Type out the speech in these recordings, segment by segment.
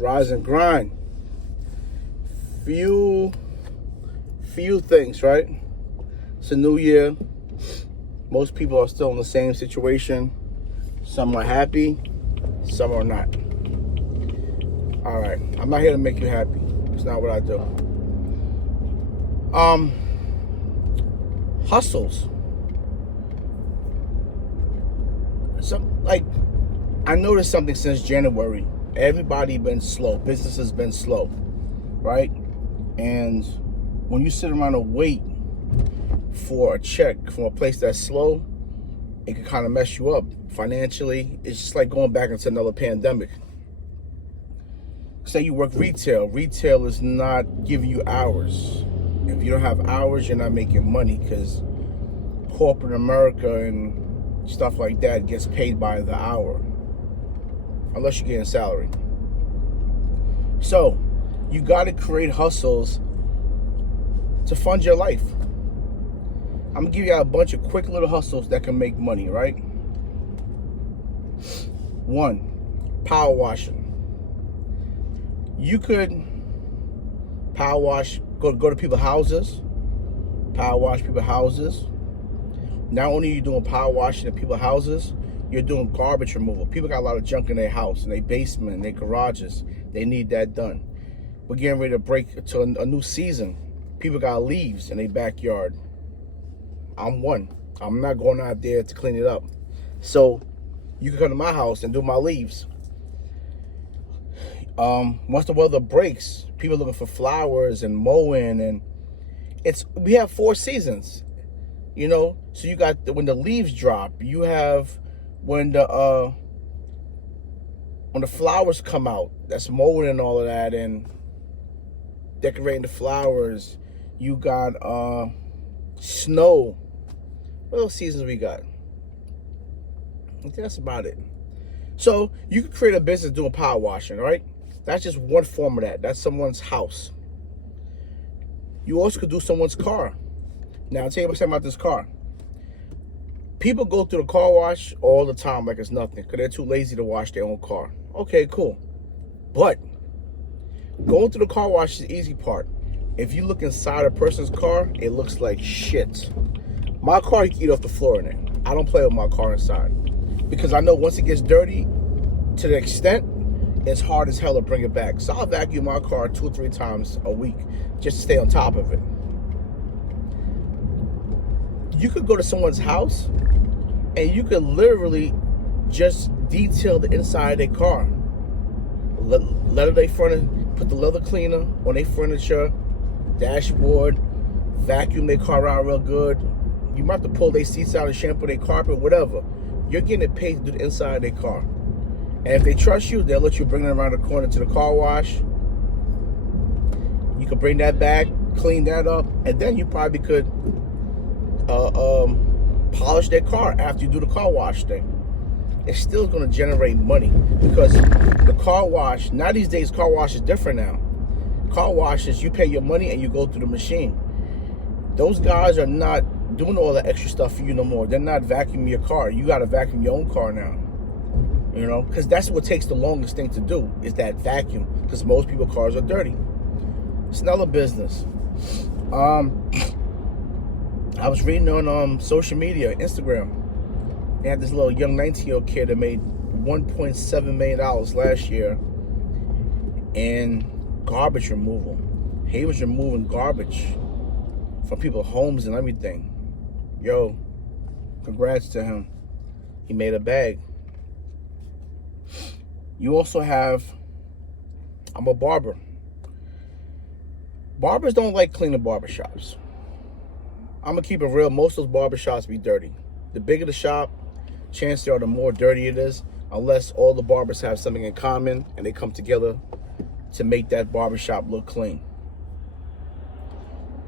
rise and grind. Few things, right? It's a new year. Most people are still in the same situation. Some are happy, some are not. All right, I'm not here to make you happy. It's not what I do. Hustles. I noticed something since January. Everybody been slow. Business has been slow, right? And when you sit around and wait for a check from a place that's slow, it can kind of mess you up financially. It's just like going back into another pandemic. Say you work retail. Retail is not giving you hours. If you don't have hours, you're not making money, because corporate America and stuff like that gets paid by the hour, unless you're getting salary. So you got to create hustles to fund your life. I'm gonna give you a bunch of quick little hustles that can make money, right? 1, power washing. You could power wash, go to people's houses, power wash people's houses. Not only are you doing power washing in people's houses, you're doing garbage removal. People got a lot of junk in their house, in their basement, in their garages. They need that done. We're getting ready to break to a new season. People got leaves in their backyard. I'm one. I'm not going out there to clean it up. So you can come to my house and do my leaves. Once the weather breaks, people looking for flowers and mowing, and we have 4 seasons, you know. So you got when the leaves drop, you have when the flowers come out, that's mowing and all of that, and decorating the flowers. You got snow. What else seasons we got? I think that's about it. So you can create a business doing power washing, right? That's just one form of that. That's someone's house. You also could do someone's car. Now, I'll tell you something about this car. People go through the car wash all the time like it's nothing, because they're too lazy to wash their own car. Okay, cool. But going through the car wash is the easy part. If you look inside a person's car, it looks like shit. My car, you can eat off the floor in it. I don't play with my car inside, because I know once it gets dirty to the extent, it's hard as hell to bring it back. So I'll vacuum my car 2 or 3 times a week just to stay on top of it. You could go to someone's house and you could literally just detail the inside of their car. Put the leather cleaner on their furniture, dashboard, vacuum their car out real good. You might have to pull their seats out and shampoo their carpet, whatever. You're getting paid to do the inside of their car. And if they trust you, they'll let you bring it around the corner to the car wash. You could bring that back, clean that up, and then you probably could polish their car after you do the car wash thing. It's still going to generate money, because the car wash, now these days, car wash is different now. Car washes, you pay your money and you go through the machine. Those guys are not doing all the extra stuff for you no more. They're not vacuuming your car. You got to vacuum your own car now. You know, because that's what takes the longest thing to do, is that vacuum, because most people's cars are dirty. It's another business. I was reading on social media, Instagram. They had this little young 19-year-old kid that made $1.7 million last year in garbage removal. He was removing garbage from people's homes and everything. Yo, congrats to him. He made a bag. You also have, I'm a barber. Barbers don't like cleaning barbershops. I'm going to keep it real. Most of those barbershops be dirty. The bigger the shop, chances are the more dirty it is, unless all the barbers have something in common and they come together to make that barbershop look clean.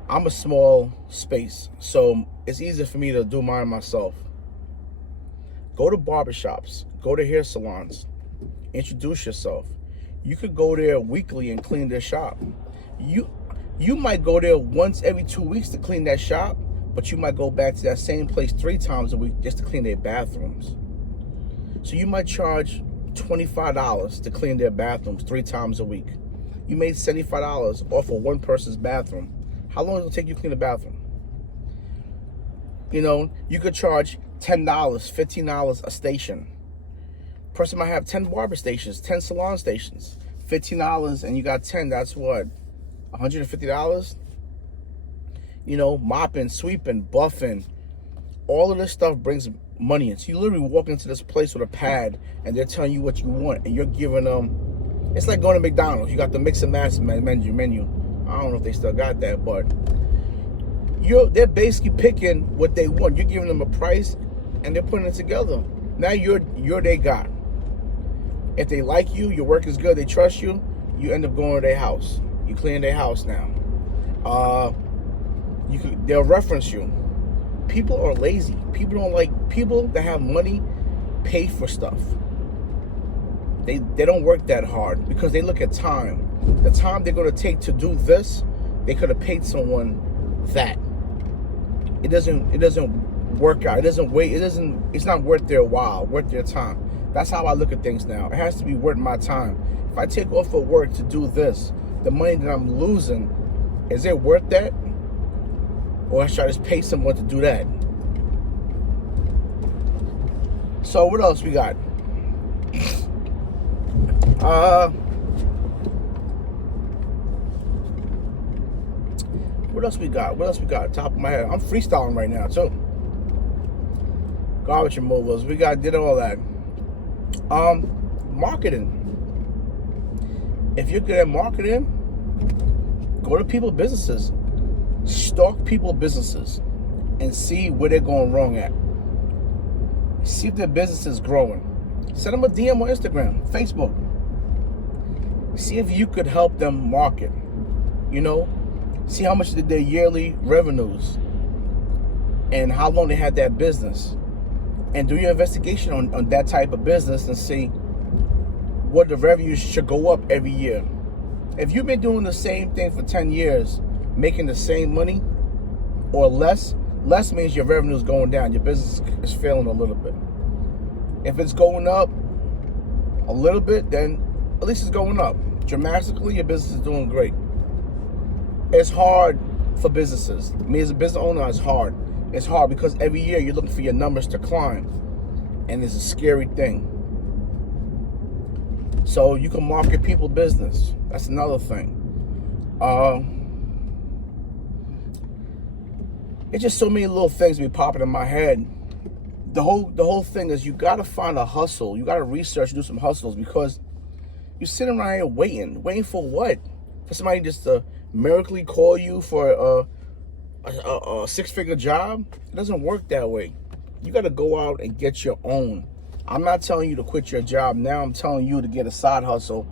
I'm a small space, so it's easier for me to do mine myself. Go to barbershops. Go to hair salons. Introduce yourself. You could go there weekly and clean their shop. You might go there once every 2 weeks to clean that shop, but you might go back to that same place 3 times a week just to clean their bathrooms. So you might charge $25 to clean their bathrooms 3 times a week. You made $75 off of one person's bathroom. How long does it take you to clean a bathroom? You know, you could charge $10, $15 a station. Person might have 10 barber stations, 10 salon stations. $15 and you got 10, that's what? $150? You know, mopping, sweeping, buffing. All of this stuff brings money in. So you literally walk into this place with a pad and they're telling you what you want and you're giving them, it's like going to McDonald's. You got the mix and match menu. I don't know if they still got that, but they're basically picking what they want. You're giving them a price and they're putting it together. Now you're their guy. If they like you, your work is good, they trust you, you end up going to their house. You clean their house now. They'll reference you. People are lazy. People don't like, people that have money pay for stuff. They don't work that hard because they look at time. The time they're going to take to do this, they could have paid someone that. It doesn't work out. It's not worth their while, worth their time. That's how I look at things now. It has to be worth my time. If I take off of work to do this, the money that I'm losing, is it worth that? Or should I just pay someone to do that? So what else we got? What else we got? Top of my head. I'm freestyling right now too. Garbage removals. Did all that. Marketing. If you're good at marketing, go to people's businesses. Stalk people's businesses and see where they're going wrong at. See if their business is growing. Send them a DM on Instagram, Facebook. See if you could help them market. You know, see how much did their yearly revenues and how long they had that business. And do your investigation on that type of business and see what the revenue should go up every year. If you've been doing the same thing for 10 years, making the same money or less means your revenue is going down. Your business is failing a little bit. If it's going up a little bit, then at least it's going up. Dramatically, your business is doing great. It's hard for businesses. Me as a business owner, it's hard. It's hard because every year you're looking for your numbers to climb. And it's a scary thing. So you can market people's business. That's another thing. It's just so many little things be popping in my head. The whole thing is you gotta find a hustle. You gotta research, do some hustles because you're sitting around here waiting for what? For somebody just to miraculously call you for a six-figure job? It doesn't work that way. You gotta go out and get your own. I'm not telling you to quit your job now. I'm telling you to get a side hustle,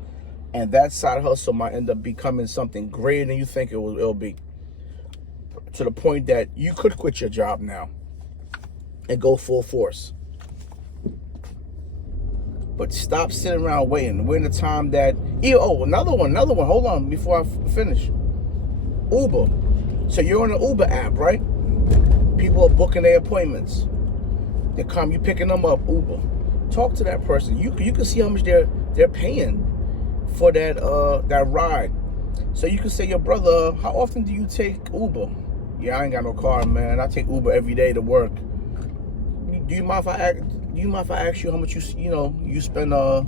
and that side hustle might end up becoming something greater than you think it'll be. To the point that you could quit your job now and go full force. But stop sitting around waiting. We're in the time that... another one. Hold on before I finish. Uber. So you're on an Uber app, right? People are booking their appointments. They come, you picking them up, Uber. Talk to that person. You can see how much they're paying for that ride. So you can say, yo, brother, how often do you take Uber? Yeah, I ain't got no car, man. I take Uber every day to work. Do you mind if I ask you how much you spend a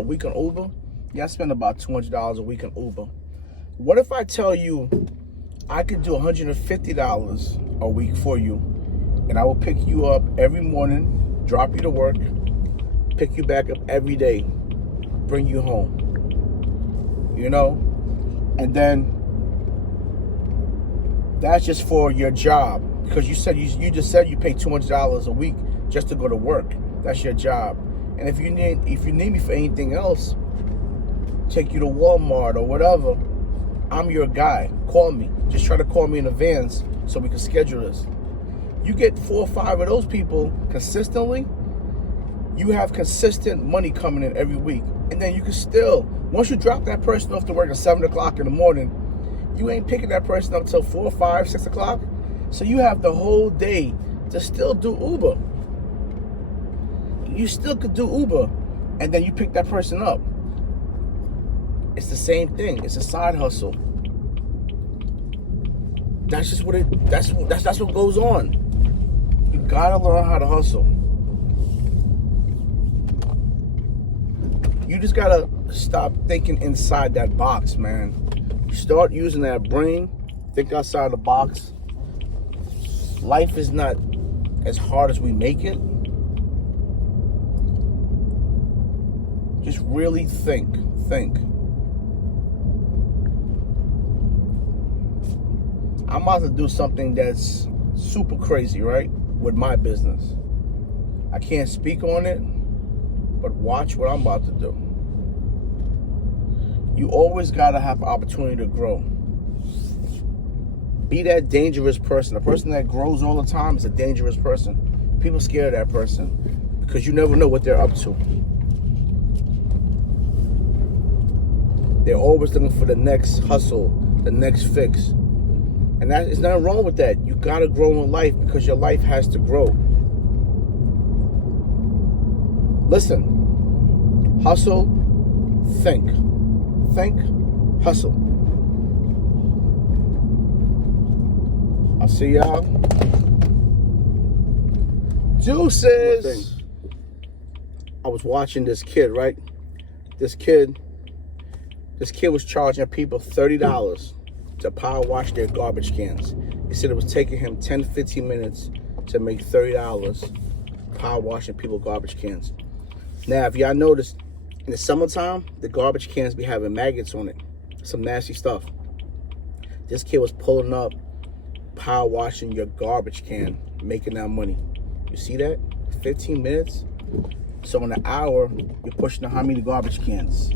week on Uber? Yeah, I spend about $200 a week on Uber. What if I tell you I could do $150 a week for you, and I will pick you up every morning, drop you to work, pick you back up every day, bring you home, you know? And then that's just for your job, because you just said you pay $200 a week just to go to work. That's your job. And if you need me for anything else, take you to Walmart or whatever, I'm your guy. Call me. Just try to call me in advance so we can schedule this. You get 4 or 5 of those people consistently, you have consistent money coming in every week. And then you can still, once you drop that person off to work at 7 o'clock in the morning, you ain't picking that person up until 4, 5, 6 o'clock. So you have the whole day to still do Uber. You still could do Uber and then you pick that person up. It's the same thing. It's a side hustle. That's just what that's what goes on. You gotta learn how to hustle. You just gotta stop thinking inside that box, man. Start using that brain. Think outside the box. Life is not as hard as we make it. Just really think. I'm about to do something that's super crazy, right? With my business. I can't speak on it, but watch what I'm about to do. You always gotta have an opportunity to grow. Be that dangerous person. A person that grows all the time is a dangerous person. People scare that person because you never know what they're up to. They're always looking for the next hustle, the next fix. And there's nothing wrong with that. You gotta grow in life because your life has to grow. Listen, hustle, think. Think, hustle. I'll see y'all. Deuces. I was watching this kid, right? This kid was charging people $30 to power wash their garbage cans. He said it was taking him 10, 15 minutes to make $30 power washing people garbage cans. Now, if y'all noticed, in the summertime, the garbage cans be having maggots on it. Some nasty stuff. This kid was pulling up, power washing your garbage can, making that money. You see that? 15 minutes. So in an hour, you're pushing how many garbage cans?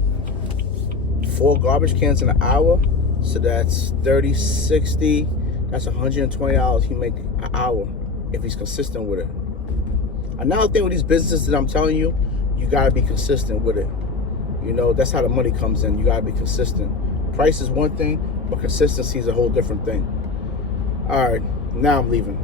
4 garbage cans in an hour. So that's 30, 60. That's $120 he make an hour if he's consistent with it. Another thing with these businesses that I'm telling you, you gotta be consistent with it. You know, that's how the money comes in. You gotta be consistent. Price is one thing, but consistency is a whole different thing. All right, now I'm leaving.